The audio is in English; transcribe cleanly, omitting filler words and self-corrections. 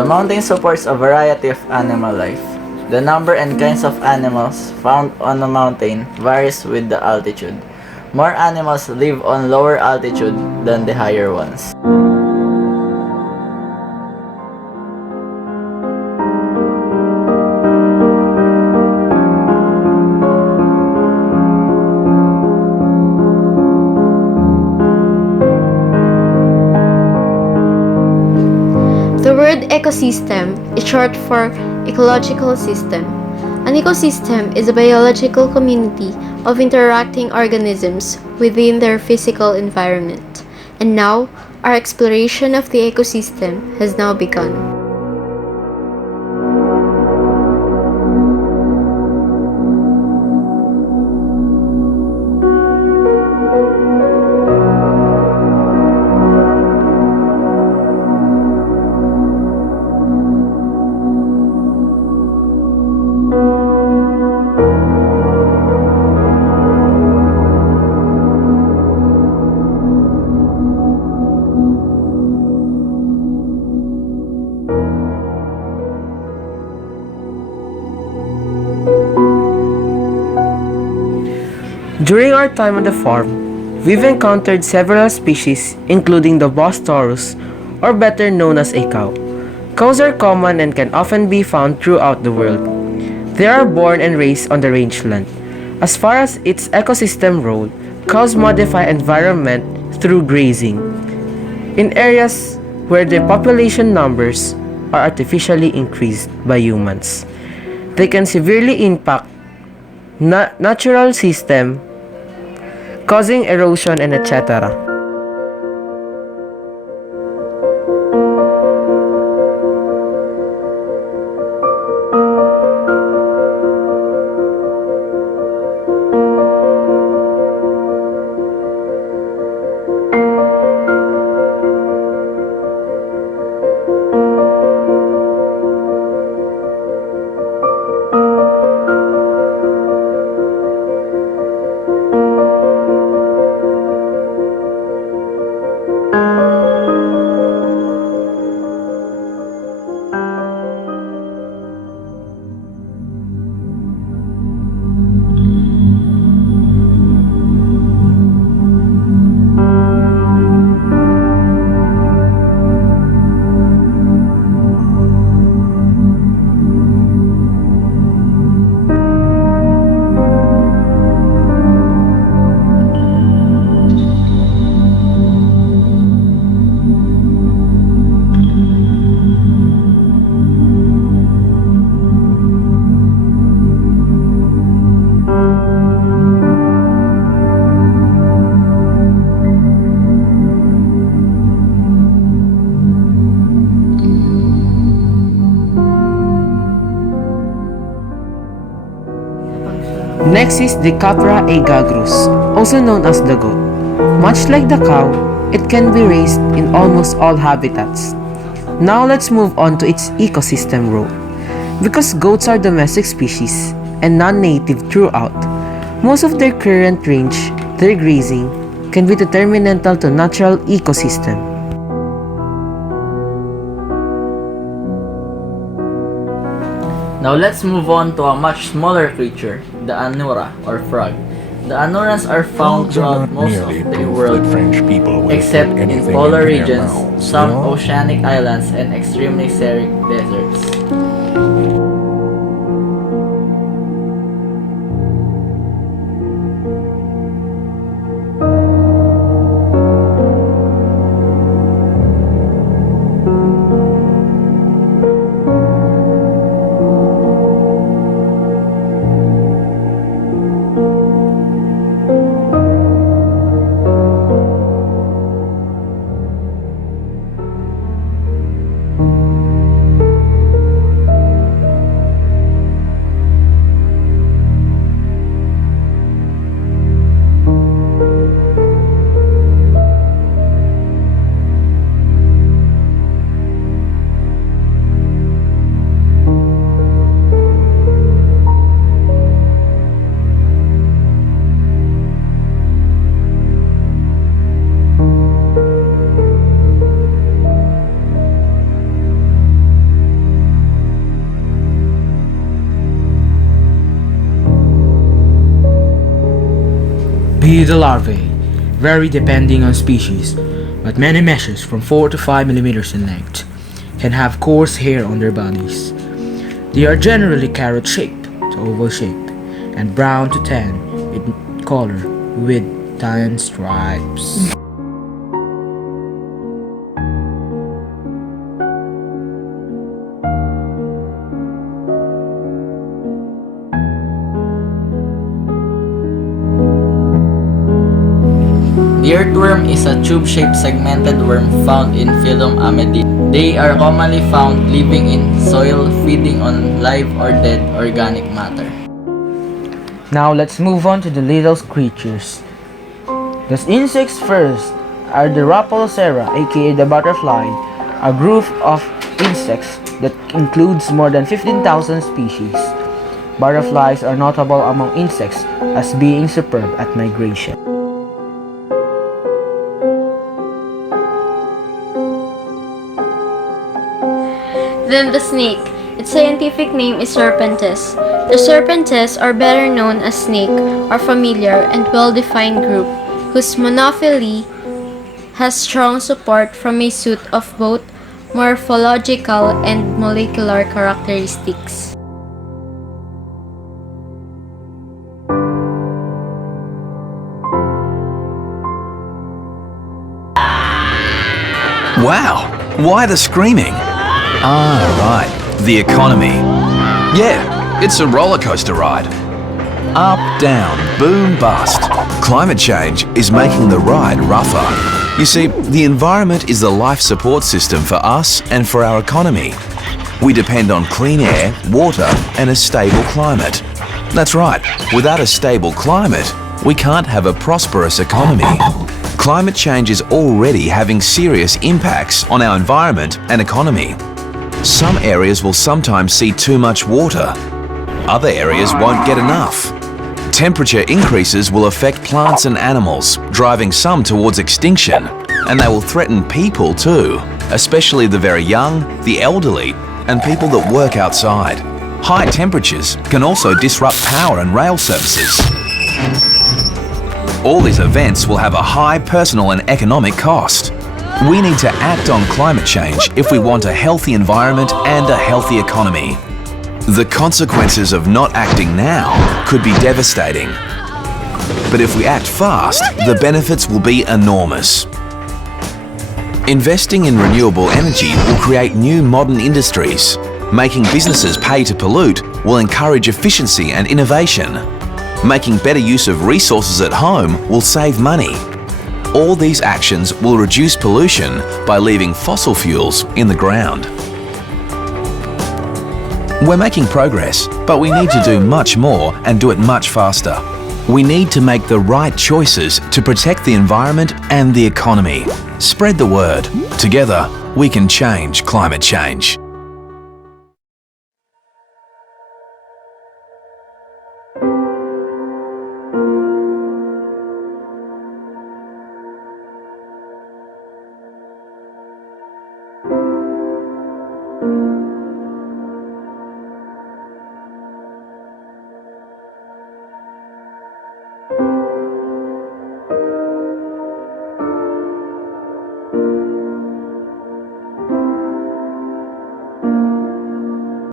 The mountain supports a variety of animal life. The number and kinds of animals found on a mountain varies with the altitude. More animals live on lower altitude than the higher ones. The word ecosystem is short for ecological system. An ecosystem is a biological community of interacting organisms within their physical environment. And now, our exploration of the ecosystem has now begun. During our time on the farm, we've encountered several species including the boss taurus, or better known as a cow. Cows are common and can often be found throughout the world. They are born and raised on the rangeland. As far as its ecosystem role, cows modify environment through grazing. In areas where their population numbers are artificially increased by humans, they can severely impact natural system, causing erosion and etc. Next is the Capra aegagrus, also known as the goat. Much like the cow, it can be raised in almost all habitats. Now let's move on to its ecosystem role. Because goats are domestic species and non-native throughout, most of their current range, their grazing, can be detrimental to natural ecosystem. Now let's move on to a much smaller creature, the anura or frog. The anurans are found throughout most of the world except in polar regions, some oceanic islands, and extremely arid deserts. be the larvae, vary depending on species, but many measures from 4 to 5 millimeters in length, can have coarse hair on their bodies. They are generally carrot-shaped to oval-shaped and brown to tan in color with tan stripes. The earthworm is a tube-shaped segmented worm found in phylum Ameidae. They are commonly found living in soil, feeding on live or dead organic matter. Now let's move on to the little creatures. The insects first are the Rhapalocera, aka the butterfly, a group of insects that includes more than 15,000 species. Butterflies are notable among insects as being superb at migration. Then the snake. Its scientific name is Serpentes. The Serpentes are better known as snake, are familiar and well-defined group whose monophyly has strong support from a suite of both morphological and molecular characteristics. Wow, why the screaming? Ah, right, the economy. Yeah, it's a roller coaster ride. Up, down, boom, bust. Climate change is making the ride rougher. You see, the environment is the life support system for us and for our economy. We depend on clean air, water, and a stable climate. That's right, without a stable climate, we can't have a prosperous economy. Climate change is already having serious impacts on our environment and economy. Some areas will sometimes see too much water. Other areas won't get enough. Temperature increases will affect plants and animals, driving some towards extinction, and they will threaten people too, especially the very young, the elderly, and people that work outside. High temperatures can also disrupt power and rail services. All these events will have a high personal and economic cost. We need to act on climate change if we want a healthy environment and a healthy economy. The consequences of not acting now could be devastating. But if we act fast, the benefits will be enormous. Investing in renewable energy will create new modern industries. Making businesses pay to pollute will encourage efficiency and innovation. Making better use of resources at home will save money. All these actions will reduce pollution by leaving fossil fuels in the ground. We're making progress, but we need to do much more and do it much faster. We need to make the right choices to protect the environment and the economy. Spread the word. Together, we can change climate change.